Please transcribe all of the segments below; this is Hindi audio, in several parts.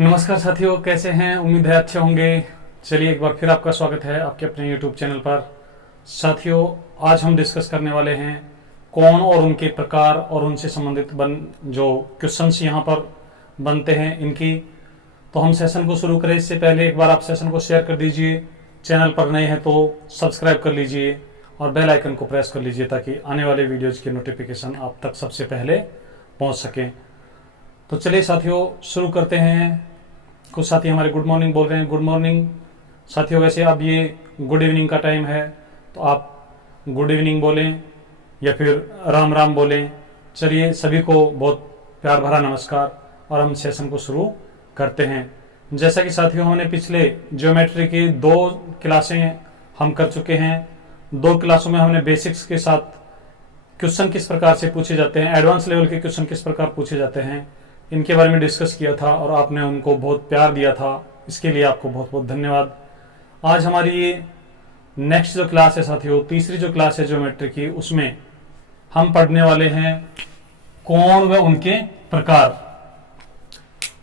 नमस्कार साथियों, कैसे हैं? उम्मीद है अच्छे होंगे। चलिए एक बार फिर आपका स्वागत है आपके अपने YouTube चैनल पर। साथियों, आज हम डिस्कस करने वाले हैं कोण और उनके प्रकार और उनसे संबंधित जो क्वेश्चंस यहाँ पर बनते हैं इनकी। तो हम सेशन को शुरू करें इससे पहले एक बार आप सेशन को शेयर कर दीजिए। चैनल पर नए हैं तो सब्सक्राइब कर लीजिए और बेल आइकन को प्रेस कर लीजिए ताकि आने वाले वीडियोज की नोटिफिकेशन आप तक सबसे पहले पहुंच सके। तो चलिए साथियों शुरू करते हैं। कुछ साथी हमारे गुड मॉर्निंग बोल रहे हैं। गुड मॉर्निंग साथियों। वैसे अब ये गुड इवनिंग का टाइम है तो आप गुड इवनिंग बोलें या फिर राम राम बोलें। चलिए सभी को बहुत प्यार भरा नमस्कार और हम सेशन को शुरू करते हैं। जैसा कि साथियों हमने पिछले ज्योमेट्री की 2 क्लासें हम कर चुके हैं। 2 क्लासों में हमने बेसिक्स के साथ क्वेश्चन किस प्रकार से पूछे जाते हैं, एडवांस लेवल के क्वेश्चन किस प्रकार पूछे जाते हैं, इनके बारे में डिस्कस किया था और आपने उनको बहुत प्यार दिया था। इसके लिए आपको बहुत बहुत धन्यवाद। आज हमारी ये नेक्स्ट जो क्लास है साथियों, तीसरी जो क्लास है ज्योमेट्री की, उसमें हम पढ़ने वाले हैं कोण व उनके प्रकार।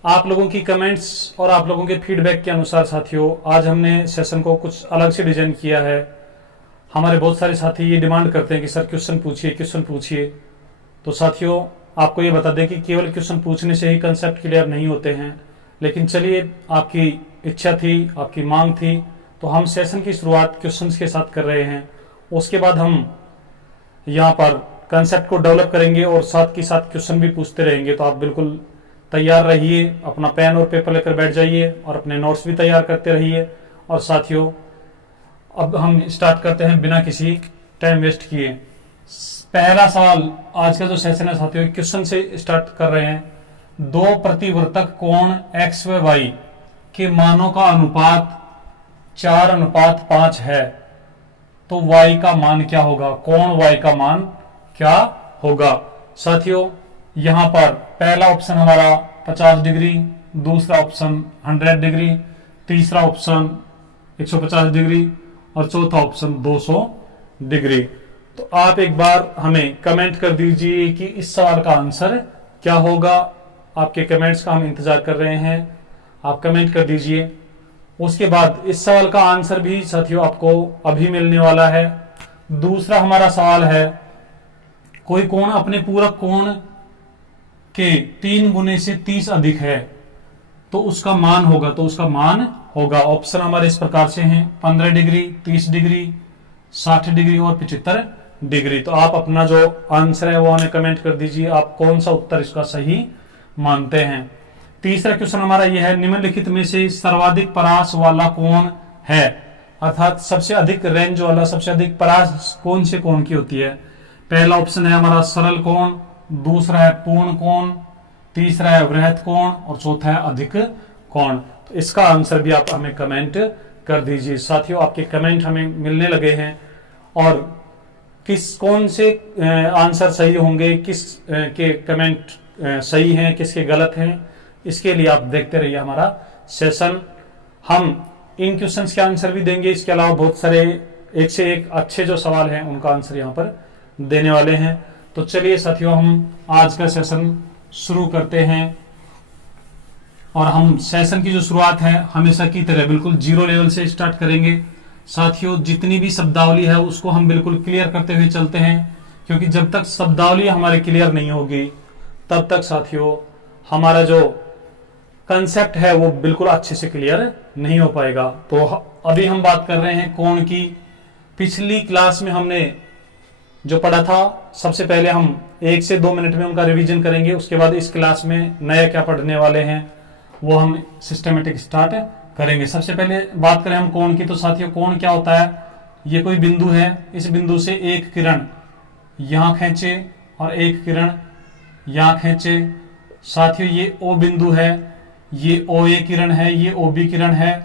आप लोगों की कमेंट्स और आप लोगों के फीडबैक के अनुसार साथियों आज हमने सेशन को कुछ अलग से डिजाइन किया है। हमारे बहुत सारे साथी ये डिमांड करते हैं कि सर क्वेश्चन पूछिए, क्वेश्चन पूछिए। तो साथियों आपको ये बता दें कि केवल क्वेश्चन पूछने से ही कंसेप्ट क्लियर नहीं होते हैं, लेकिन चलिए आपकी इच्छा थी, आपकी मांग थी, तो हम सेशन की शुरुआत क्वेश्चंस के साथ कर रहे हैं। उसके बाद हम यहाँ पर कंसेप्ट को डेवलप करेंगे और साथ के साथ क्वेश्चन भी पूछते रहेंगे। तो आप बिल्कुल तैयार रहिए, अपना पेन और पेपर लेकर बैठ जाइए और अपने नोट्स भी तैयार करते रहिए। और साथियों अब हम स्टार्ट करते हैं बिना किसी टाइम वेस्ट किए। पहला सवाल आज का जो सेशन है साथियों, क्वेश्चन से स्टार्ट कर रहे हैं। 2 प्रतिवर्तक कोण x व y के मानों का अनुपात 4:5 है तो y का मान क्या होगा? कोण y का मान क्या होगा? साथियों यहां पर पहला ऑप्शन हमारा 50 डिग्री, दूसरा ऑप्शन 100 डिग्री, तीसरा ऑप्शन 150 डिग्री और चौथा ऑप्शन 200 डिग्री। तो आप एक बार हमें कमेंट कर दीजिए कि इस सवाल का आंसर क्या होगा। आपके कमेंट्स का हम इंतजार कर रहे हैं, आप कमेंट कर दीजिए। उसके बाद इस सवाल का आंसर भी साथियों आपको अभी मिलने वाला है। दूसरा हमारा सवाल है, कोई कोण अपने पूरक कोण के 3 गुने से 30 अधिक है तो उसका मान होगा। तो उसका मान होगा, ऑप्शन हमारे इस प्रकार से हैं, 15 डिग्री, 30 डिग्री, 60 डिग्री और 75 डिग्री। तो आप अपना जो आंसर है वो हमें कमेंट कर दीजिए, आप कौन सा उत्तर इसका सही मानते हैं। तीसरा क्वेश्चन हमारा यह है, निम्नलिखित में से सर्वाधिक परास वाला कोण है, अर्थात सबसे अधिक रेंज वाला, सबसे अधिक परास कौन से कोण की होती है? पहला ऑप्शन है हमारा सरल कोण, दूसरा है पूर्ण कोण, तीसरा है वृहत कोण और चौथा है अधिक कोण। तो इसका आंसर भी आप हमें कमेंट कर दीजिए। साथियों आपके कमेंट हमें मिलने लगे हैं और कौन से आंसर सही होंगे, किस के कमेंट सही हैं, किसके गलत हैं, इसके लिए आप देखते रहिए हमारा सेशन। हम इन क्वेश्चंस के आंसर भी देंगे, इसके अलावा बहुत सारे एक से एक अच्छे जो सवाल हैं उनका आंसर यहाँ पर देने वाले हैं। तो चलिए साथियों हम आज का सेशन शुरू करते हैं और हम सेशन की जो शुरुआत है हमेशा की तरह बिल्कुल 0 लेवल से स्टार्ट करेंगे। साथियों जितनी भी शब्दावली है उसको हम बिल्कुल क्लियर करते हुए चलते हैं, क्योंकि जब तक शब्दावली हमारी क्लियर नहीं होगी तब तक साथियों हमारा जो कंसेप्ट है वो बिल्कुल अच्छे से क्लियर नहीं हो पाएगा। तो अभी हम बात कर रहे हैं कोण की। पिछली क्लास में हमने जो पढ़ा था, सबसे पहले हम 1 से 2 मिनट में उनका रिवीजन करेंगे। उसके बाद इस क्लास में नया क्या पढ़ने वाले हैं वो हम सिस्टमेटिक स्टार्ट करेंगे। सबसे पहले बात करें हम कोण की, तो साथियों कोण क्या होता है? ये कोई बिंदु है, इस बिंदु से एक किरण यहां खींचे और एक किरण यहां खींचे। साथियों ये ओ बिंदु है, ये ओ ए किरण है, ये ओ बी किरण है।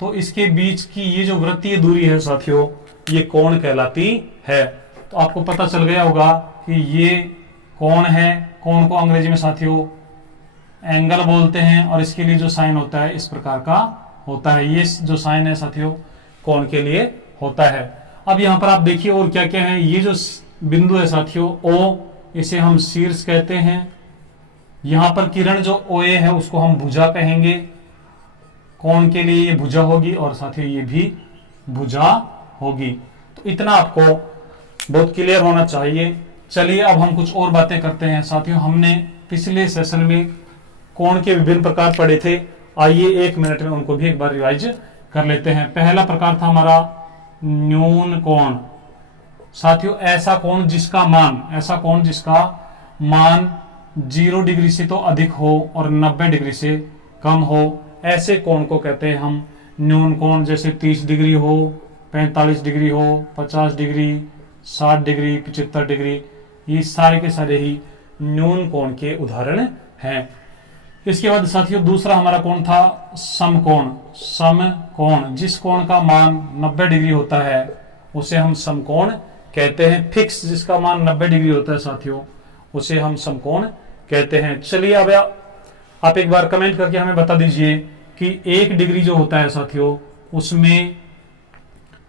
तो इसके बीच की ये जो वृत्तीय दूरी है साथियों ये कोण कहलाती है। तो आपको पता चल गया होगा कि ये कोण है। कोण को अंग्रेजी में साथियों एंगल बोलते हैं और इसके लिए जो साइन होता है इस प्रकार का होता है। ये जो साइन है साथियों कोण के लिए होता है। अब यहां पर आप देखिए और क्या क्या है। ये जो बिंदु है साथियों ओ, इसे हम शीर्ष कहते हैं। यहां पर किरण जो OA है उसको हम भुजा कहेंगे, कोण के लिए ये भुजा होगी और साथ ही ये भी भुजा होगी। तो इतना आपको बहुत क्लियर होना चाहिए। चलिए अब हम कुछ और बातें करते हैं साथियों। हमने पिछले सेशन में कोण के विभिन्न प्रकार पढ़े थे, आइए 1 मिनट में उनको भी एक बार रिवाइज कर लेते हैं। पहला प्रकार था हमारा न्यून कोण। साथियों ऐसा कोण जिसका मान 0 डिग्री से तो अधिक हो और 90 डिग्री से कम हो, ऐसे कोण को कहते हैं हम न्यून कोण। जैसे 30 डिग्री हो, 45 डिग्री हो, 50 डिग्री, 60 डिग्री, 75 डिग्री, ये सारे के सारे ही न्यून कोण के उदाहरण हैं। इसके बाद साथियों दूसरा हमारा कोण था समकोण। समकोण जिस कोण का मान 90 डिग्री होता है उसे हम समकोण कहते हैं। फिक्स जिसका मान 90 डिग्री होता है साथियों उसे हम समकोण कहते हैं। चलिए अब आप एक बार कमेंट करके हमें बता दीजिए कि 1 डिग्री जो होता है साथियों उसमें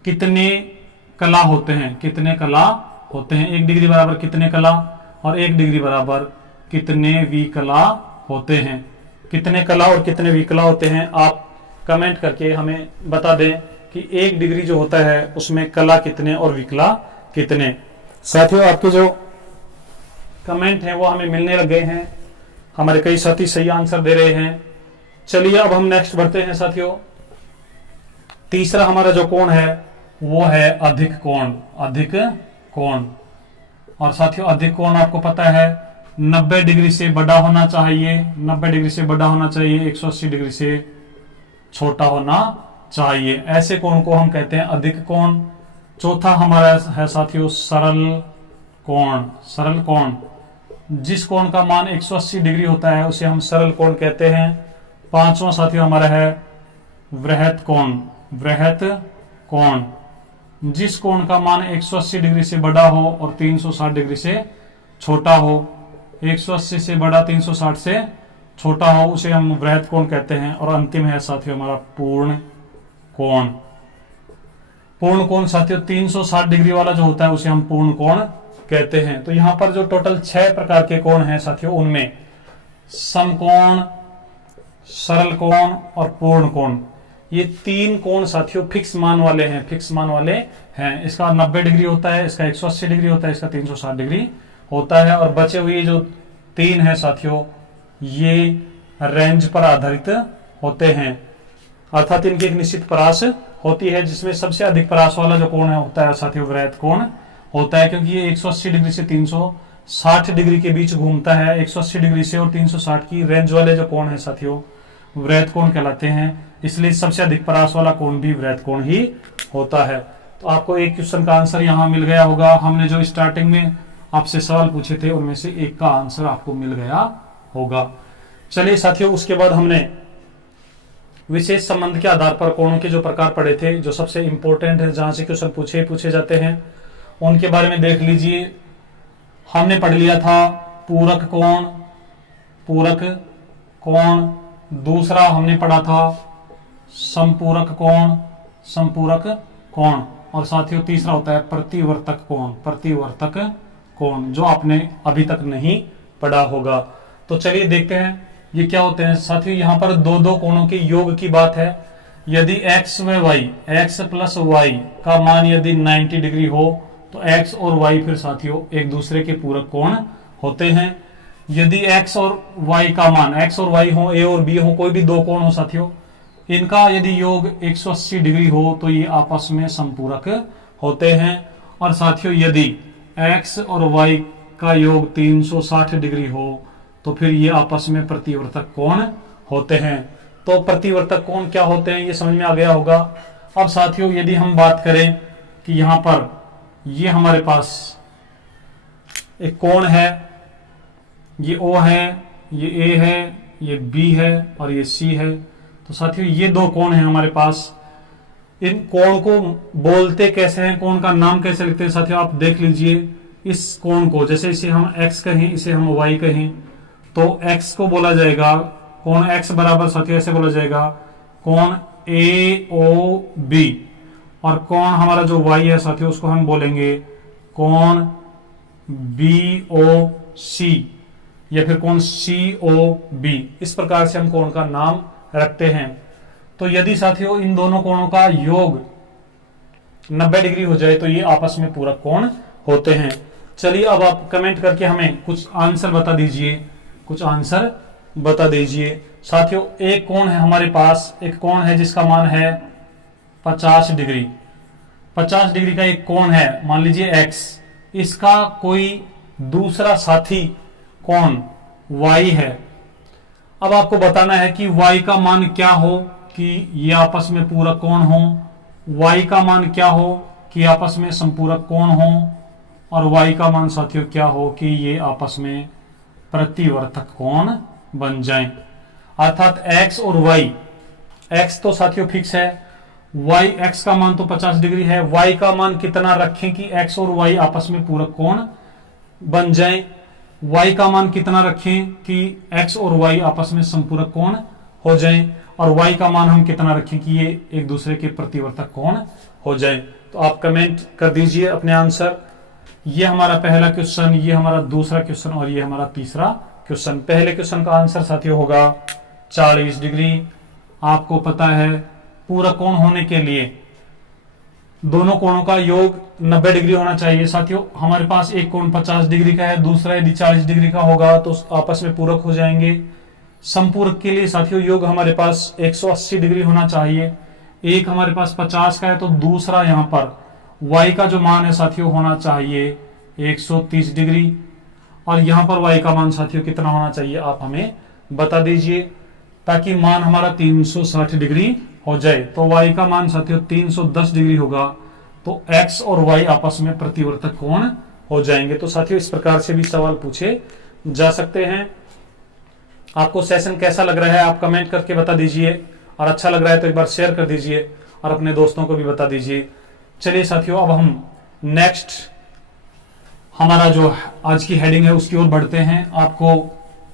कितने कला होते हैं, कितने कला होते हैं। 1 डिग्री बराबर कितने कला और 1 डिग्री बराबर कितने विकला होते हैं। कितने कला और कितने विकला होते हैं आप कमेंट करके हमें बता दें कि 1 डिग्री जो होता है उसमें कला कितने और विकला कितने। साथियों आपके जो कमेंट हैं वो हमें मिलने लग गए हैं, हमारे कई साथी सही आंसर दे रहे हैं। चलिए अब हम नेक्स्ट बढ़ते हैं साथियों। तीसरा हमारा जो कोण है वो है अधिक कोण। अधिक कोण, और साथियों अधिक कोण आपको पता है 90 डिग्री से बड़ा होना चाहिए, 90 डिग्री से बड़ा होना चाहिए, 180 डिग्री से छोटा होना चाहिए। ऐसे कोण को हम कहते हैं अधिक कोण। चौथा हमारा है साथियों सरल कोण। सरल कोण जिस कोण का मान 180 डिग्री होता है उसे हम सरल कोण कहते हैं। पांचवा साथियों हमारा है वृहत कोण। वृहत कोण जिस कोण का मान 180 डिग्री से बड़ा हो और 360 डिग्री से छोटा हो। 180 से बड़ा, 360 से छोटा हो उसे हम वृहत कोण कहते हैं। और अंतिम है साथियों हमारा पूर्ण कोण। पूर्ण कोण साथियों 360 डिग्री वाला जो होता है उसे हम पूर्ण कोण कहते हैं। तो यहां पर जो टोटल 6 प्रकार के कोण हैं साथियों उनमें समकोण, सरल कोण और पूर्ण कोण, ये 3 कोण साथियों फिक्स मान वाले हैं। फिक्स मान वाले हैं। इसका 90 डिग्री होता है, इसका 180 डिग्री होता है, इसका 360 डिग्री होता है। और बचे हुए जो 3 हैं साथियों ये रेंज पर आधारित होते हैं, अर्थात इनकी एक निश्चित परास होती है, जिसमें सबसे अधिक परास वाला जो कोण है होता है साथियों वृहत कोण होता है, क्योंकि ये 180 डिग्री से 360 डिग्री के बीच घूमता है। 180 डिग्री से और 360 की रेंज वाले जो कोण है साथियों वृहत कोण कहलाते हैं। इसलिए सबसे अधिक परास वाला कोण भी वृहत कोण ही होता है। तो आपको एक क्वेश्चन का आंसर यहां मिल गया होगा। हमने जो स्टार्टिंग में आपसे सवाल पूछे थे उनमें से एक का आंसर आपको मिल गया होगा। चलिए साथियों उसके बाद हमने विशेष संबंध के आधार पर कोणों के जो प्रकार पढ़े थे, जो सबसे इंपॉर्टेंट है, जहां से क्वेश्चन पूछे जाते हैं, उनके बारे में देख लीजिए। हमने पढ़ लिया था पूरक कोण। पूरक कोण। दूसरा हमने पढ़ा था संपूरक कोण। संपूरक कोण। और साथियों तीसरा होता है प्रतिवर्तक कोण। प्रतिवर्तक कोण जो आपने अभी तक नहीं पढ़ा होगा। तो चलिए देखते हैं ये क्या होते हैं साथियों। यहां पर दो कोणों के योग की बात है। यदि x व y, x प्लस y का मान यदि 90 डिग्री हो तो x और y फिर साथियों एक दूसरे के पूरक कोण होते हैं। यदि x और y का मान, x और y हो, a और b हो, कोई भी 2 कोण हो साथियों, इनका यदि योग 180 डिग्री हो तो ये आपस में संपूरक होते हैं। और साथियों यदि x और y का योग 360 डिग्री हो तो फिर ये आपस में प्रतिवर्तक कोण होते हैं। तो प्रतिवर्तक कोण क्या होते हैं ये समझ में आ गया होगा। अब साथियों यदि हम बात करें कि यहां पर ये हमारे पास एक कोण है, ये O है, ये A है, ये B है और ये C है। तो साथियों ये 2 कोण हैं हमारे पास। इन कोण को बोलते कैसे हैं, कोण का नाम कैसे लिखते हैं साथियों आप देख लीजिए। इस कोण को जैसे इसे हम x कहें, इसे हम y कहें, तो x को बोला जाएगा कोण x बराबर साथियों ऐसे बोला जाएगा कोण AOB। और कोण हमारा जो y है साथियों उसको हम बोलेंगे कोण BOC। या फिर कोण COB, इस प्रकार से हम कोण का नाम रखते हैं। तो यदि साथियों इन दोनों कोणों का योग 90 डिग्री हो जाए तो ये आपस में पूरक कोण होते हैं। चलिए अब आप कमेंट करके हमें कुछ आंसर बता दीजिए, कुछ आंसर बता दीजिए। साथियों एक कोण है हमारे पास, एक कोण है जिसका मान है 50 डिग्री। 50 डिग्री का एक कोण है, मान लीजिए x, इसका कोई दूसरा साथी कोण y है। अब आपको बताना है कि y का मान क्या हो कि ये आपस में पूरक कोण हो, y का मान क्या हो कि आपस में संपूरक कोण हो, और y का मान साथियों क्या हो कि ये आपस में प्रतिवर्तक कोण बन जाएं। अर्थात x और y, x तो साथियों फिक्स है, y x का मान तो 50 डिग्री है, y का मान कितना रखें कि x और y आपस में पूरक कोण बन जाएं, y का मान कितना रखें कि x और y आपस में संपूरक कोण हो जाएं, और y का मान हम कितना रखें कि ये एक दूसरे के प्रतिवर्तक कोण हो जाएं। तो आप कमेंट कर दीजिए अपने आंसर। ये हमारा पहला क्वेश्चन, ये हमारा दूसरा क्वेश्चन और ये हमारा तीसरा क्वेश्चन। पहले क्वेश्चन का आंसर साथियों होगा 40 डिग्री। आपको पता है पूरक कोण होने के लिए दोनों कोणों का योग 90 डिग्री होना चाहिए। साथियों हमारे पास एक कोण 50 डिग्री का है, दूसरा यदि 40 डिग्री का होगा तो आपस में पूरक हो जाएंगे। संपूरक के लिए साथियों योग हमारे पास 180 डिग्री होना चाहिए। एक हमारे पास 50 का है तो दूसरा यहाँ पर y का जो मान है साथियों होना चाहिए 130 डिग्री, और यहाँ पर y का मान साथियों कितना होना चाहिए आप हमें बता दीजिए, ताकि मान हमारा 360 डिग्री हो जाए। तो y का मान साथियों 310 डिग्री होगा, तो x और y आपस में प्रतिवर्तक कोण हो जाएंगे। तो साथियों इस प्रकार से भी सवाल पूछे जा सकते हैं। आपको सेशन कैसा लग रहा है आप कमेंट करके बता दीजिए, और अच्छा लग रहा है तो एक बार शेयर कर दीजिए और अपने दोस्तों को भी बता दीजिए। चलिए साथियों अब हम नेक्स्ट हमारा जो आज की हेडिंग है उसकी ओर बढ़ते हैं। आपको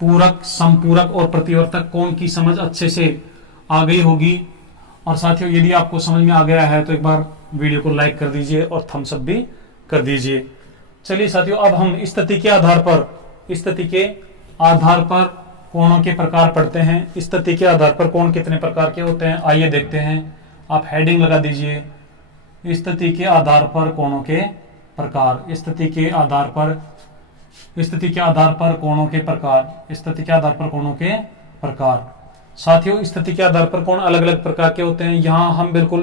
पूरक, संपूरक और प्रतिवर्तक कोण की समझ अच्छे से आ गई होगी, और साथियों यदि आपको समझ में आ गया है तो एक बार वीडियो को लाइक कर दीजिए और थम्स अप भी कर दीजिए। चलिए साथियों अब हम स्थिति के आधार पर कोणों के प्रकार पढ़ते हैं। स्थिति के आधार पर कोण कितने प्रकार के होते हैं आइए देखते हैं। आप हेडिंग लगा दीजिए, स्थिति के आधार पर कोणों के प्रकार। स्थिति के आधार पर कोणों के प्रकार। स्थिति के आधार पर कोणों के प्रकार। साथियों स्थिति के आधार पर कोण अलग अलग प्रकार के होते हैं। यहाँ हम बिल्कुल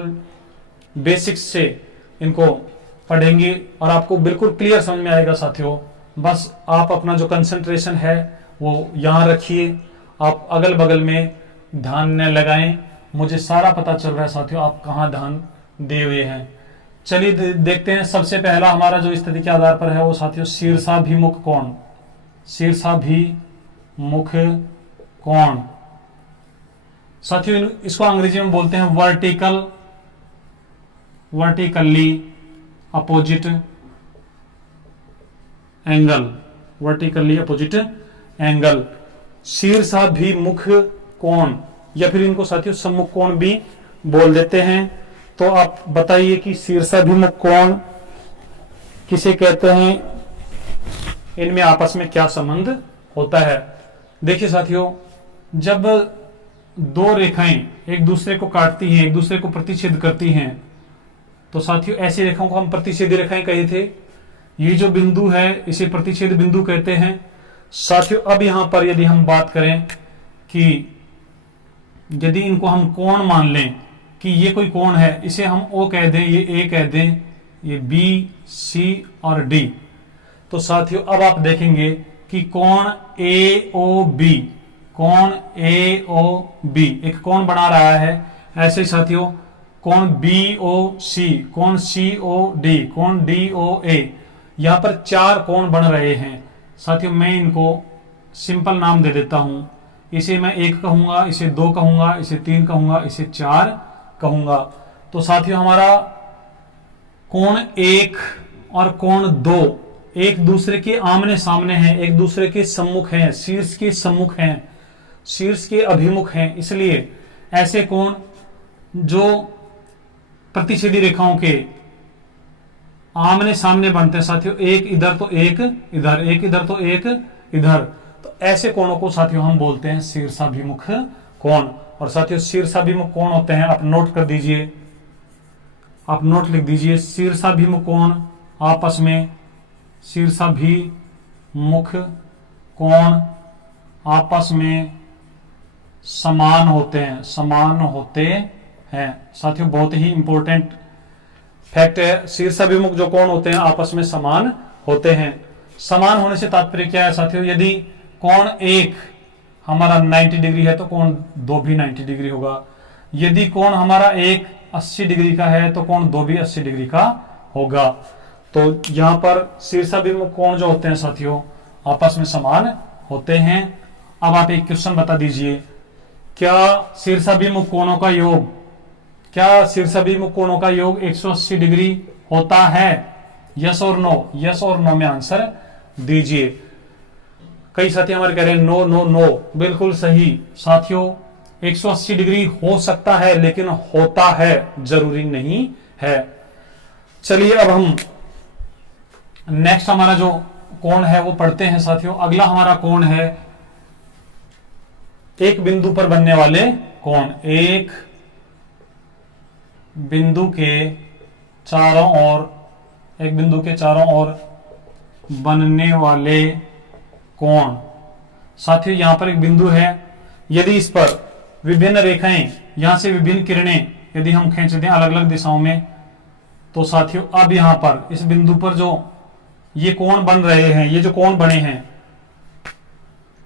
बेसिक्स से इनको पढ़ेंगे और आपको बिल्कुल क्लियर समझ में आएगा साथियों। बस आप अपना जो कंसंट्रेशन है वो यहाँ रखिए, आप अगल बगल में ध्यान न लगाएं। मुझे सारा पता चल रहा है साथियों आप कहाँ ध्यान दे हुए हैं। चलिए देखते हैं। सबसे पहला हमारा जो स्थिति के आधार पर है वो साथियों शीर्षाभिमुख कोण। शीर्षाभिमुख कोण साथियों इसको अंग्रेजी में बोलते हैं vertically opposite angle. Vertically opposite angle शीर्षाभिमुख कोण, या फिर इनको साथियों सम्मुख कोण भी बोल देते हैं। तो आप बताइए कि शीर्षाभिमुख कोण किसे कहते हैं, इनमें आपस में क्या संबंध होता है। देखिए साथियों जब दो रेखाएं एक दूसरे को काटती हैं, एक दूसरे को प्रतिच्छेद करती हैं, तो साथियों ऐसी रेखाओं को हम प्रतिच्छेदी रेखाएं कहे थे। ये जो बिंदु है इसे प्रतिच्छेद बिंदु कहते हैं। साथियों अब यहां पर यदि हम बात करें कि यदि इनको हम कोण मान लें कि ये कोई कोण है, इसे हम O कह दें, ये A कह दें, ये B, C और D, तो साथियों अब आप देखेंगे कि कोण AOB, कोण AOB एक कोण बना रहा है। ऐसे साथियों कोण BOC, कोण COD, कोण DOA, यहां पर 4 कोण बन रहे हैं। साथियों मैं इनको सिंपल नाम दे देता हूं। इसे मैं 1 कहूंगा, इसे 2 कहूंगा, इसे 3 कहूंगा, इसे 4 कहूंगा। तो साथियों हमारा कोण 1 और कोण 2 एक दूसरे के आमने सामने हैं, एक दूसरे के सम्मुख हैं, शीर्ष के सम्मुख हैं, शीर्ष के अभिमुख हैं। इसलिए ऐसे कोण जो प्रतिच्छेदी रेखाओं के आमने सामने बनते हैं साथियों, एक इधर तो एक इधर, एक इधर तो एक इधर, तो ऐसे कोणों को साथियों हम बोलते हैं शीर्षाभिमुख कोण। और साथियों शीर्षाभिमुख कोण होते हैं, आप नोट कर दीजिए, आप नोट लिख दीजिए, शीर्षाभिमुख कोण आपस में, शीर्षाभिमुख कोण आपस में समान होते हैं, समान होते हैं। साथियों बहुत ही इंपॉर्टेंट फैक्ट है, शीर्षाभिमुख जो कोण होते हैं आपस में समान होते हैं। समान होने से तात्पर्य क्या है साथियों, यदि कोण एक हमारा 90 डिग्री है तो कोण दो भी 90 डिग्री होगा। यदि कोण हमारा एक 80 डिग्री का है तो कोण दो भी 80 डिग्री का होगा। तो यहां पर शीर्षाभिमुख कोण जो होते हैं साथियों आपस में समान होते हैं। अब आप एक क्वेश्चन बता दीजिए, क्या शीर्षाभिमुख कोणों का योग, क्या शीर्षाभिमुख कोणों का योग 180 डिग्री होता है? यस और नो, यस और नो में आंसर दीजिए। कई साथी हमारे कह रहे हैं नो नो नो, बिल्कुल सही साथियों, 180 डिग्री हो सकता है लेकिन होता है जरूरी नहीं है। चलिए अब हम नेक्स्ट हमारा जो कोण है वो पढ़ते हैं साथियों। अगला हमारा कोण है एक बिंदु पर बनने वाले कोण। एक बिंदु के चारों ओर, एक बिंदु के चारों ओर बनने वाले कोण। साथियों यहां पर एक बिंदु है, यदि इस पर विभिन्न रेखाएं, यहां से विभिन्न किरणें यदि हम खींच दें अलग अलग दिशाओं में, तो साथियों अब यहां पर इस बिंदु पर जो ये कोण बन रहे हैं, ये जो कोण बने हैं,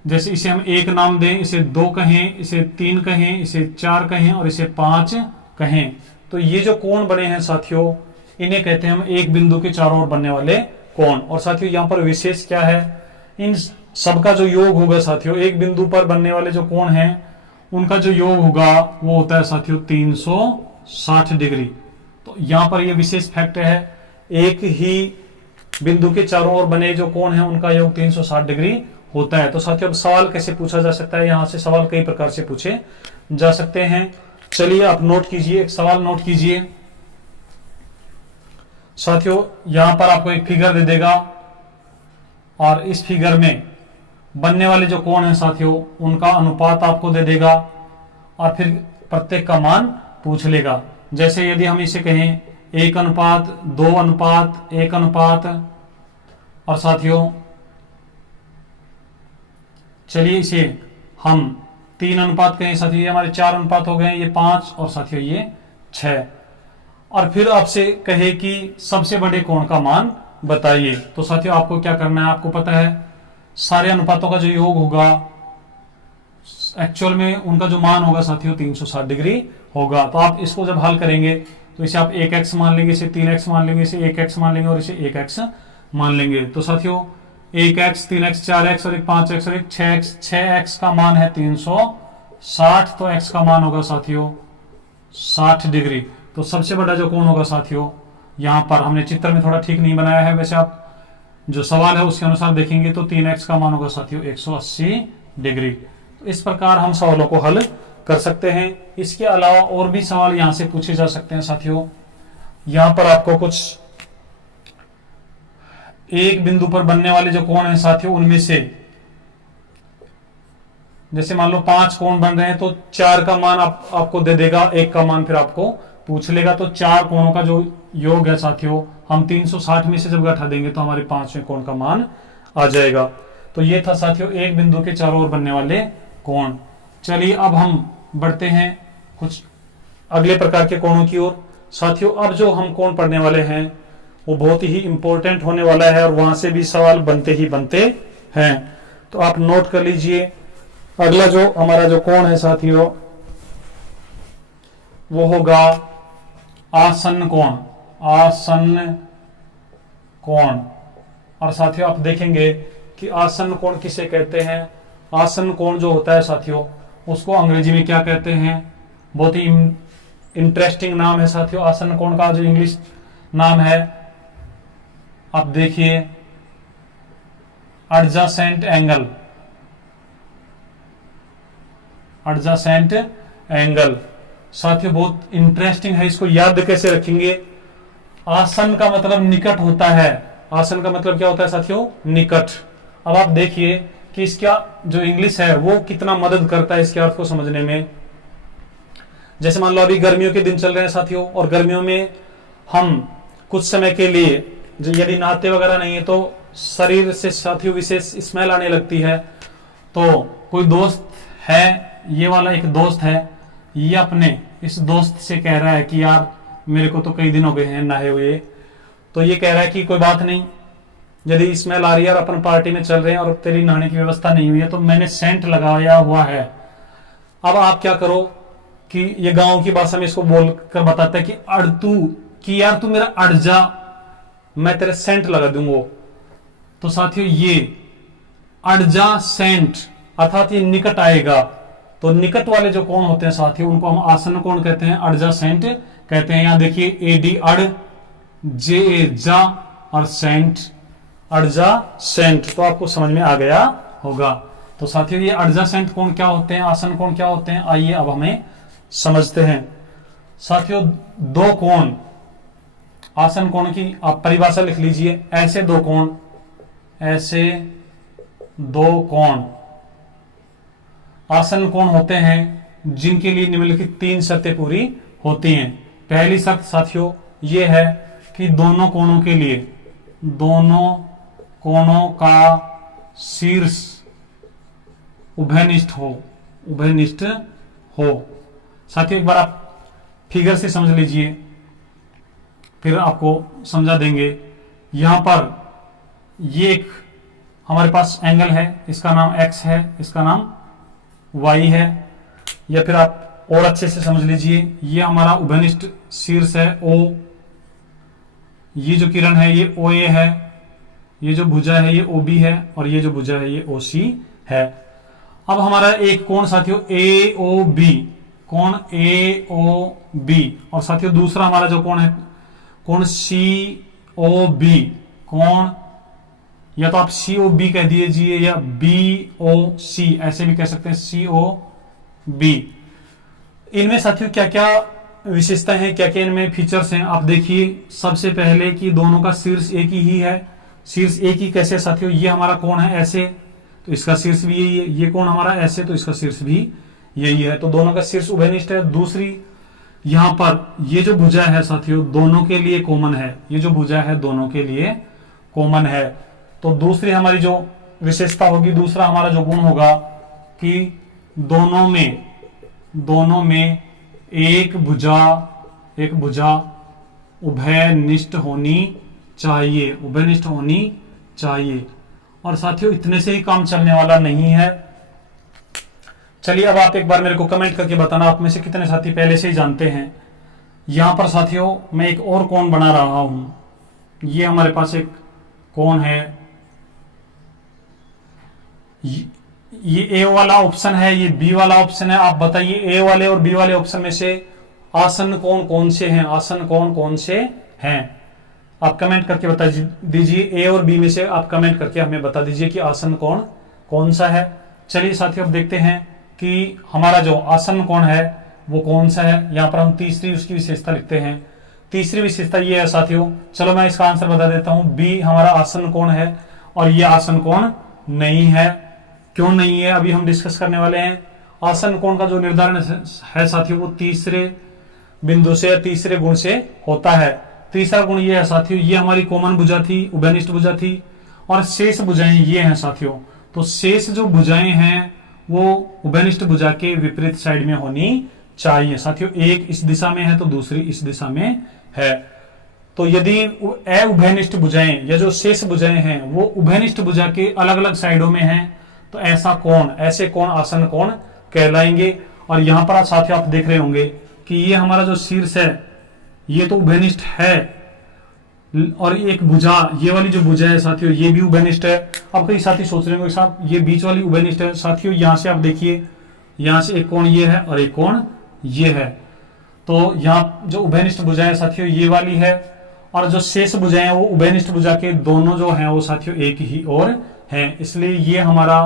जैसे इसे हम एक नाम दें, इसे दो कहें, इसे तीन कहें, इसे चार कहें और इसे पांच कहें, तो ये जो कोण बने हैं साथियों इन्हें कहते हैं हम एक बिंदु के चारों ओर बनने वाले कोण। और साथियों यहां पर विशेष क्या है, इन सबका जो योग होगा साथियों, एक बिंदु पर बनने वाले जो कोण हैं उनका जो योग होगा वो होता है साथियों 360 डिग्री। तो यहां पर ये विशेष फैक्ट है, एक ही बिंदु के चारों ओर बने जो कोण हैं उनका योग 360 डिग्री होता है। तो साथियों अब सवाल कैसे पूछा जा सकता है, यहां से सवाल कई प्रकार से पूछे जा सकते हैं। चलिए आप नोट कीजिए, एक सवाल नोट कीजिए साथियों। यहां पर आपको एक फिगर दे देगा और इस फिगर में बनने वाले जो कोण हैं साथियों उनका अनुपात आपको दे देगा और फिर प्रत्येक का मान पूछ लेगा। जैसे यदि हम इसे कहें 1 अनुपात 2 अनुपात 1 अनुपात, और साथियों चलिए इसे हम 3 अनुपात कहें साथियों, ये हमारे 4 अनुपात हो गए, ये 5 और साथियों ये 6। और फिर आपसे कहे कि सबसे बड़े कोण का मान बताइए, तो साथियों आपको क्या करना है, आपको पता है सारे अनुपातों का जो योग होगा एक्चुअल में उनका जो मान होगा साथियों 360 डिग्री होगा। तो आप इसको जब हल करेंगे तो इसे आप 1x मान लेंगे, इसे 3x मान लेंगे, इसे 1x मान लेंगे और इसे 1x मान लेंगे। तो साथियों 1x 3x 4x और एक 5x और एक 6x, 6x का मान है 360, तो x का मान होगा साथियों 60 डिग्री। तो सबसे बड़ा जो कोण होगा साथियों, यहां पर हमने चित्र में थोड़ा ठीक नहीं बनाया है, वैसे आप जो सवाल है उसके अनुसार देखेंगे तो 3x का मान होगा साथियों 180 डिग्री। तो इस प्रकार हम सवालों को हल कर सकते हैं। इसके अलावा और भी सवाल यहां से पूछे जा सकते हैं साथियों। यहां पर आपको कुछ एक बिंदु पर बनने वाले जो कोण हैं साथियों उनमें से, जैसे मान लो 5 कोण बन रहे हैं तो 4 का मान आपको दे देगा, 1 का मान फिर आपको पूछ लेगा। तो 4 कोणों का जो योग है साथियों हम 360 में से जब घटा देंगे तो हमारे 5वें कोण का मान आ जाएगा। तो ये था साथियों एक बिंदु के चारों ओर बनने वाले कोण। चलिए अब हम बढ़ते हैं कुछ अगले प्रकार के कोणों की ओर। साथियों अब जो हम कोण पढ़ने वाले हैं वो बहुत ही इंपॉर्टेंट होने वाला है और वहां से भी सवाल बनते ही बनते हैं। तो आप नोट कर लीजिए, अगला जो हमारा जो कोण है साथियों वो होगा आसन्न कोण, आसन्न कोण। और साथियों आप देखेंगे कि आसन्न कोण किसे कहते हैं। आसन्न कोण जो होता है साथियों उसको अंग्रेजी में क्या कहते हैं, बहुत ही इंटरेस्टिंग नाम है साथियों आसन्न कोण का। जो इंग्लिश नाम है आप देखिए एडजेसेंट एंगल, एडजेसेंट एंगल। साथियों बहुत इंटरेस्टिंग है, इसको याद कैसे रखेंगे। आसन का मतलब निकट होता है, आसन का मतलब क्या होता है साथियों निकट। अब आप देखिए कि इसका जो इंग्लिश है वो कितना मदद करता है इसके अर्थ को समझने में। जैसे मान लो अभी गर्मियों के दिन चल रहे हैं साथियों, और गर्मियों में हम कुछ समय के लिए यदि नहाते वगैरह नहीं है तो शरीर से साथियों विशेष स्मेल आने लगती है। तो कोई दोस्त है, ये वाला एक दोस्त है, ये अपने इस दोस्त से कह रहा है कि यार मेरे को तो कई दिन हो गए हैं नहाए हुए। तो ये कह रहा है कि कोई बात नहीं, यदि स्मेल आ रही है और अपन पार्टी में चल रहे हैं और तेरी नहाने की व्यवस्था नहीं हुई है तो मैंने सेंट लगाया हुआ है। अब आप क्या करो कि ये गांव की भाषा में इसको बोलकर बताता है कि अड़ तू, कि यार तू मेरा अड़ जा, मैं तेरे सेंट लगा दूंगा। तो साथियों ये अड़जा सेंट अर्थात ये निकट आएगा। तो निकट वाले जो कोण होते हैं साथियों उनको हम आसन कोण कहते हैं, अड़जा सेंट कहते हैं। यहां देखिए एडी अड़, जे ए जा और सेंट अड़जा सेंट, तो आपको समझ में आ गया होगा। तो साथियों ये अड़जा सेंट कोण क्या होते हैं, आसन कोण क्या होते हैं, आइए अब हमें समझते हैं। साथियों दो कोण, आसन कोण की आप परिभाषा लिख लीजिए, ऐसे दो कोण, ऐसे दो कोण आसन कोण होते हैं जिनके लिए निम्नलिखित 3 शर्तें पूरी होती हैं। पहली शर्त साथियों ये है कि दोनों कोणों के लिए, दोनों कोणों का शीर्ष उभयनिष्ठ हो, उभयनिष्ठ हो। साथियों एक बार आप फिगर से समझ लीजिए, फिर आपको समझा देंगे। यहां पर ये एक हमारे पास एंगल है, इसका नाम x है, इसका नाम y है, या फिर आप और अच्छे से समझ लीजिए, ये हमारा उभयनिष्ठ शीर्ष है O, ये जो किरण है ये OA है, ये जो भुजा है ये OB है, और ये जो भुजा है ये OC है। अब हमारा एक कोण साथियों AOB, कोण AOB, और साथियों दूसरा हमारा जो कोण है कोण COB, कोण या तो आप COB कह दीजिए या BOC ऐसे भी कह सकते हैं, COB। इनमें साथियों क्या क्या विशेषता है, क्या क्या इनमें फीचर्स हैं, आप देखिए। सबसे पहले कि दोनों का शीर्ष एक ही है। शीर्ष एक ही कैसे साथियों, ये हमारा कोण है ऐसे, तो इसका शीर्ष भी यही है। ये कोण हमारा ऐसे, तो इसका शीर्ष भी यही है। तो दोनों का शीर्ष उभयनिष्ठ है। दूसरी, यहां पर ये जो भुजा है साथियों दोनों के लिए कॉमन है, ये जो भुजा है दोनों के लिए कॉमन है। तो दूसरी हमारी जो विशेषता होगी, दूसरा हमारा जो गुण होगा कि दोनों में एक भुजा उभयनिष्ठ होनी चाहिए, उभयनिष्ठ होनी चाहिए। और साथियों इतने से ही काम चलने वाला नहीं है। चलिए अब आप एक बार मेरे को कमेंट करके बताना, आप में से कितने साथी पहले से ही जानते हैं। यहां पर साथियों मैं एक और कोण बना रहा हूं। ये हमारे पास एक कोण है, ये ए वाला ऑप्शन है, ये बी वाला ऑप्शन है। आप बताइए ए वाले और बी वाले ऑप्शन में से आसन कोण कौन से हैं, आसन कोण कौन से हैं? आप कमेंट करके बता दीजिए। ए और बी में से आप कमेंट करके हमें बता दीजिए कि आसन कोण कौन सा है। चलिए साथियों अब देखते हैं कि हमारा जो आसन कोण है वो कौन सा है। यहां पर हम तीसरी उसकी विशेषता लिखते हैं। तीसरी विशेषता ये है साथियों, चलो मैं इसका आंसर बता देता हूं। बी हमारा आसन कोण है और ये आसन कोण नहीं है। क्यों नहीं है अभी हम डिस्कस करने वाले हैं। आसन कोण का जो निर्धारण है साथियों वो तीसरे बिंदु से या तीसरे गुण से होता है। तीसरा गुण ये है साथियों, ये हमारी कॉमन भुजा थी, उभयनिष्ठ भुजा थी, और शेष भुजाएं ये हैं साथियों। तो शेष जो भुजाएं हैं वो उभयनिष्ठ भुजा के विपरीत साइड में होनी चाहिए साथियों। एक इस दिशा में है तो दूसरी इस दिशा में है। तो यदि उभयनिष्ठ भुजाएं या जो शेष भुजाएं हैं वो उभयनिष्ठ भुजा के अलग अलग साइडों में हैं तो ऐसे कोण आसन कोण कहलाएंगे। और यहां पर साथियों आप देख रहे होंगे कि ये हमारा जो शीर्ष है ये तो उभयनिष्ठ है, और एक भुजा, ये वाली जो भुजा है साथियों ये भी उभयनिष्ठ है। अब कई साथी सोच रहे होंगे साहब ये बीच वाली उभयनिष्ठ है। साथियों यहां से आप देखिए, यहां से एक कोण ये है और एक कोण ये है। तो यहाँ जो उभयनिष्ठ भुजा है साथियों ये वाली है, और जो शेष भुजाएं हैं वो उभयनिष्ठ भुजा के दोनों जो हैं वो साथियों एक ही ओर हैं। इसलिए ये हमारा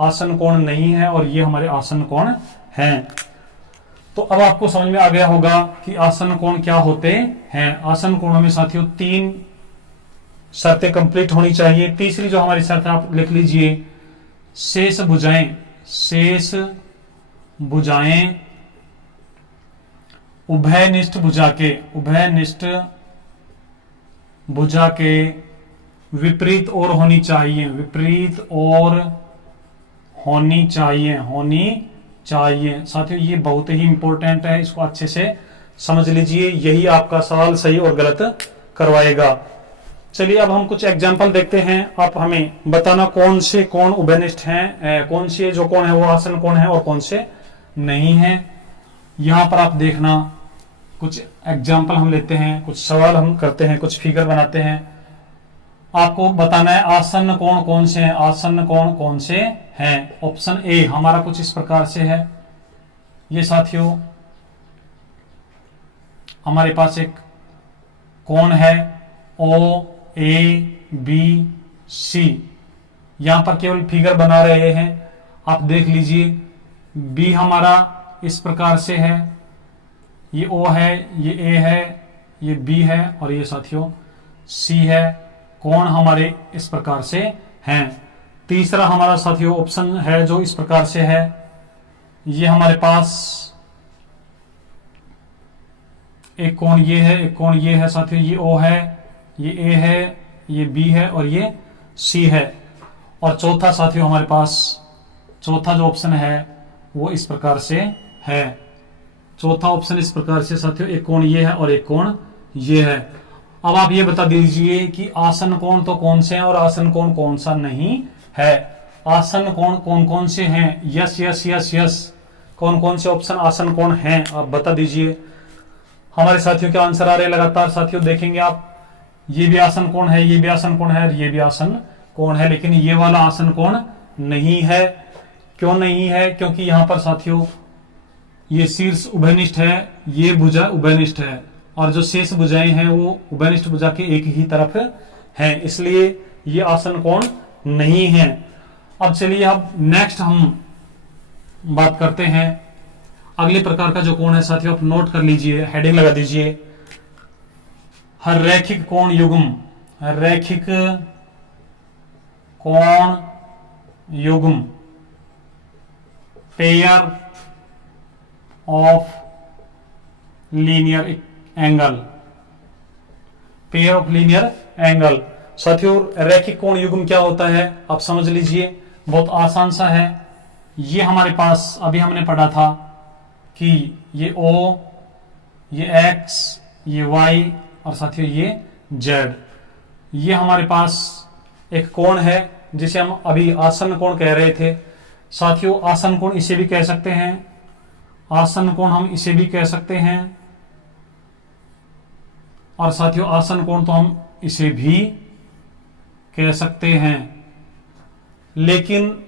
आसन कोण नहीं है और ये हमारे आसन कोण हैं। तो अब आपको समझ में आ गया होगा कि आसन कोण क्या होते हैं। आसन कोणों में साथियों 3 शर्तें कंप्लीट होनी चाहिए। तीसरी जो हमारी शर्त है आप लिख लीजिए शेष भुजाएं उभयनिष्ठ भुजा के विपरीत और होनी चाहिए। साथियों ये बहुत ही इंपॉर्टेंट है, इसको अच्छे से समझ लीजिए, यही आपका सवाल सही और गलत करवाएगा। चलिए अब हम कुछ एग्जाम्पल देखते हैं, आप हमें बताना कौन से कोण उभयनिष्ठ हैं, कौन से जो कोण है वो आसन कोण है और कौन से नहीं है। यहां पर आप देखना, कुछ एग्जाम्पल हम लेते हैं, कुछ सवाल हम करते हैं, कुछ फिगर बनाते हैं, आपको बताना है आसन कोण कौन से हैं, आसन कोण कौन से हैं। ऑप्शन ए हमारा कुछ इस प्रकार से है। ये साथियों हमारे पास एक कोण है OABC, यहां पर केवल फिगर बना रहे हैं, आप देख लीजिए। बी हमारा इस प्रकार से है, ये O है, ये A है, ये B है और ये साथियों C है। कोण हमारे इस प्रकार से हैं। तीसरा हमारा साथियों ऑप्शन है जो इस प्रकार से है, ये हमारे पास एक कोण ये है, एक कोण ये है साथियों, ये O है, ये A है, ये B है और ये C है। और चौथा साथियों हमारे पास चौथा जो ऑप्शन है वो इस प्रकार से है। चौथा ऑप्शन इस प्रकार से साथियों, एक कोण ये है और एक कोण ये है। अब आप ये बता दीजिए कि आसन कोण तो कौन से हैं और आसन कोण कौन सा नहीं है। आसन कोण कौन कौन से हैं? यस यस यस यस, कौन कौन से ऑप्शन आसन कोण हैं आप बता दीजिए। हमारे साथियों के आंसर आ रहे हैं लगातार। साथियों देखेंगे आप, ये भी आसन कोण है, ये भी आसन कोण है और ये भी आसन कोण है, लेकिन ये वाला आसन कोण नहीं है। क्यों नहीं है? क्योंकि यहां पर साथियों ये शीर्ष उभयनिष्ठ है, ये भुजा उभयनिष्ठ है और जो शेष भुजाएं हैं वो उभयनिष्ठ भुजा के एक ही तरफ हैं, इसलिए ये आसन कोण नहीं है। अब चलिए अब नेक्स्ट हम बात करते हैं अगले प्रकार का जो कोण है साथियों, आप नोट कर लीजिए, हेडिंग लगा दीजिए, हर रैखिक कोण युग्म। हर रैखिक कोण युग्म, pair of linear angle, pair of linear angle. साथियों रैखिक कोण युग्म क्या होता है आप समझ लीजिए, बहुत आसान सा है। ये हमारे पास अभी हमने पढ़ा था कि ये O, ये X, ये Y और साथियों ये Z, ये हमारे पास एक कोण है जिसे हम अभी आसन कोण कह रहे थे। साथियों आसन कोण इसे भी कह सकते हैं, आसन कोण हम इसे भी कह सकते हैं और साथियों आसन कोण तो हम इसे भी कह सकते हैं। लेकिन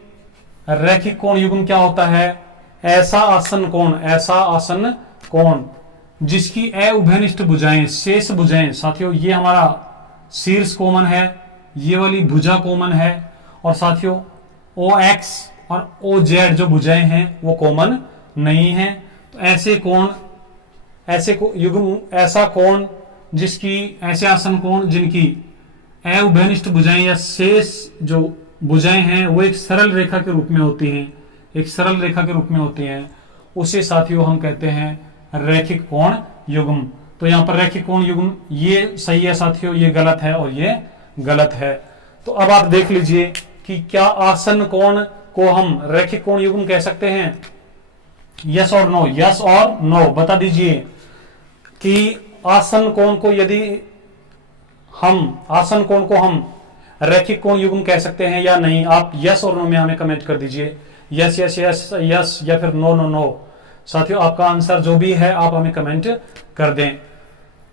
रैखिक कोण युग्म क्या होता है? ऐसा आसन कोण जिसकी अउभयनिष्ठ भुजाएं, शेष भुजाएं, साथियों ये हमारा शीर्ष कॉमन है, ये वाली भुजा कॉमन है और साथियों OX और OZ जो भुजाएं हैं वो कॉमन नहीं है। तो ऐसे कोण, युग्म, ऐसा कोण जिसकी, ऐसे आसन कोण जिनकी अउभयनिष्ठ भुजाएं या शेष जो भुजाएं हैं वो एक सरल रेखा के रूप में होती हैं, एक सरल रेखा के रूप में होती हैं, उसे साथियों हम कहते हैं रैखिक कोण युग्म। तो यहां पर रैखिक कोण युग्म ये सही है साथियों, ये गलत है और ये गलत है। तो अब आप देख लीजिए कि क्या आसन कोण को हम रैखिक कोण युग्म कह सकते हैं? यस और नो, यस और नो बता दीजिए कि आसन कोण को, यदि हम आसन कोण को हम रैखिक कोण युग्म कह सकते हैं या नहीं। आप यस और नो में हमें कमेंट कर दीजिए, यस यस यस यस या फिर नो नो नो। साथियों आपका आंसर जो भी है आप हमें कमेंट कर दें।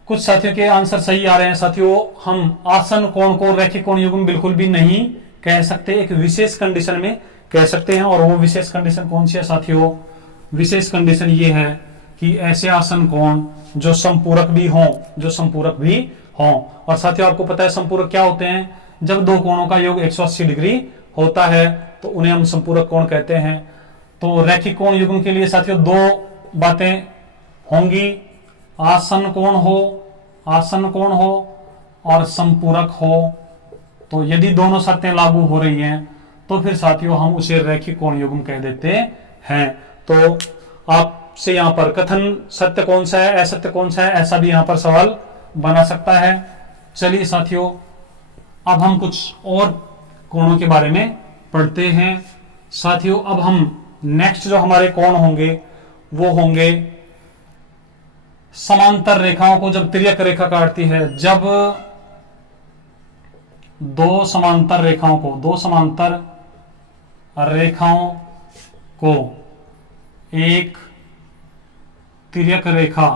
कुछ साथियों के आंसर सही आ रहे हैं। साथियों हम आसन कोण को रैखिक कोण युग्म बिल्कुल भी नहीं कह सकते, एक विशेष कंडीशन में कह सकते हैं। और वो विशेष कंडीशन कौन सी है साथियों? विशेष कंडीशन ये है कि ऐसे आसन कोण जो संपूरक भी हों, जो संपूरक भी हों। और साथियों आपको पता है संपूरक क्या होते हैं? जब दो कोणों का योग 180 डिग्री होता है तो उन्हें हम संपूरक कोण कहते हैं। तो रैखिक कोण युग्म के लिए साथियों दो बातें होंगी, आसन कोण हो और संपूरक हो। तो यदि दोनों शर्तें लागू हो रही हैं तो फिर साथियों हम उसे रैखिक कोण युग्म कह देते हैं। तो आपसे यहां पर कथन सत्य कौन सा है, असत्य कौन सा है, ऐसा भी यहां पर सवाल बना सकता है। चलिए साथियों, अब हम कुछ और कोणों के बारे में पढ़ते हैं। साथियों, अब हम नेक्स्ट जो हमारे कोण होंगे वो होंगे समांतर रेखाओं को जब तिर्यक रेखा काटती है, जब दो समांतर रेखाओं को एक तिर्यक रेखा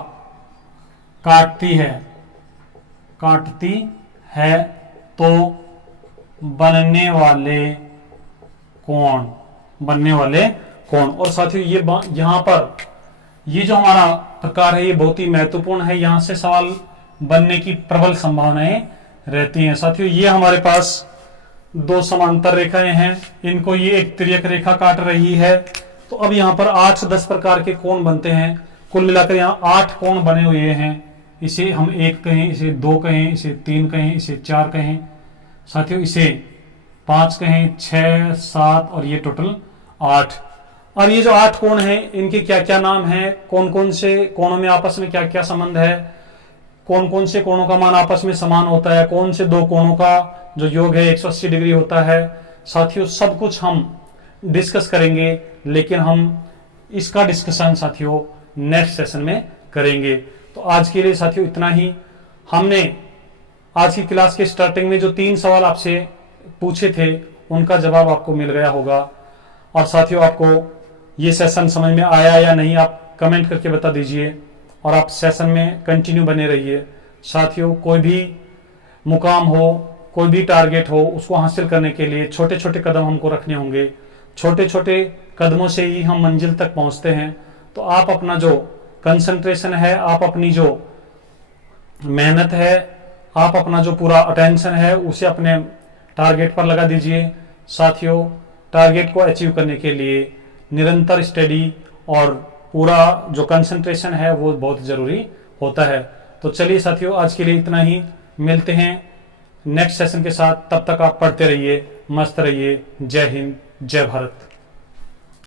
काटती है तो बनने वाले कोण। और साथियों ये यहां पर ये जो हमारा प्रकार है ये बहुत ही महत्वपूर्ण है, यहां से सवाल बनने की प्रबल संभावनाएं रहती हैं। साथियों ये हमारे पास दो समांतर रेखाएं हैं, इनको ये एक तिर्यक रेखा काट रही है। तो अब यहां पर 8-10 प्रकार के कोण बनते हैं। कुल मिलाकर यहां 8 कोण बने हुए हैं। इसे हम 1 कहें, इसे 2 कहें, इसे 3 कहें, इसे 4 कहें, साथियों इसे 5 कहें, 6, 7 और ये टोटल 8। और ये जो 8 कोण हैं इनके क्या क्या नाम हैं, कौन कौन से कोणों में आपस में क्या क्या संबंध है, कौन कौन से कोणों का मान आपस में समान होता है, कौन से दो कोणों का जो योग है 180 डिग्री होता है। साथियों सब कुछ हम डिस्कस करेंगे, लेकिन हम इसका डिस्कशन साथियों नेक्स्ट सेशन में करेंगे। तो आज के लिए साथियों इतना ही। हमने आज की क्लास के स्टार्टिंग में जो 3 सवाल आपसे पूछे थे उनका जवाब आपको मिल गया होगा। और साथियों आपको ये सेशन समझ में आया या नहीं आप कमेंट करके बता दीजिए, और आप सेशन में कंटिन्यू बने रहिए। साथियों कोई भी मुकाम हो, कोई भी टारगेट हो, उसको हासिल करने के लिए छोटे छोटे कदम हमको रखने होंगे। छोटे छोटे कदमों से ही हम मंजिल तक पहुंचते हैं। तो आप अपना जो कंसंट्रेशन है, आप अपनी जो मेहनत है, आप अपना जो पूरा अटेंशन है उसे अपने टारगेट पर लगा दीजिए। साथियों टारगेट को अचीव करने के लिए निरंतर स्टडी और पूरा जो कंसंट्रेशन है वो बहुत जरूरी होता है। तो चलिए साथियों आज के लिए इतना ही, मिलते हैं नेक्स्ट सेशन के साथ। तब तक आप पढ़ते रहिए, मस्त रहिए। जय हिंद, जय भारत।